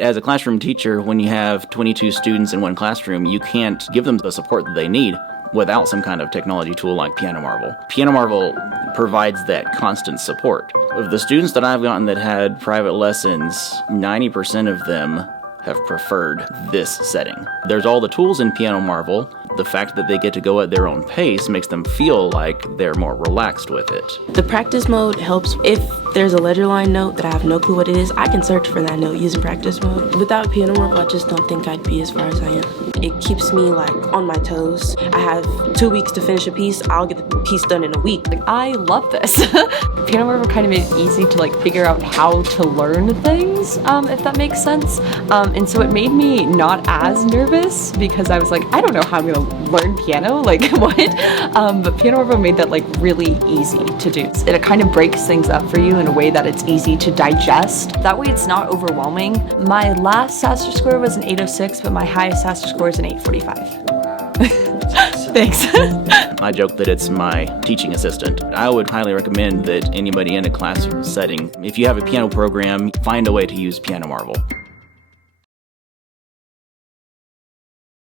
As a classroom teacher, when you have 22 students in one classroom, you can't give them the support that they need without some kind of technology tool like Piano Marvel. Piano Marvel provides that constant support. Of the students that I've gotten that had private lessons, 90% of them have preferred this setting. There's all the tools in Piano Marvel. The fact that they get to go at their own pace makes them feel like they're more relaxed with it. The practice mode helps. If there's a ledger line note that I have no clue what it is, I can search for that note using practice mode. Without Piano Marvel, I just don't think I'd be as far as I am. It keeps me on my toes. I have 2 weeks to finish a piece. I'll get the piece done in a week. I love this. Piano Marvel kind of made it easy to figure out how to learn things, if that makes sense. And so it made me not as nervous because I was like, I don't know how I'm gonna learn piano, what? But Piano Marvel made that really easy to do. It kind of breaks things up for you in a way that it's easy to digest. That way it's not overwhelming. My last SASTR score was an 806, but my highest SASTR score is an 845. Thanks. I joke that it's my teaching assistant. I would highly recommend that anybody in a class setting, if you have a piano program, find a way to use Piano Marvel.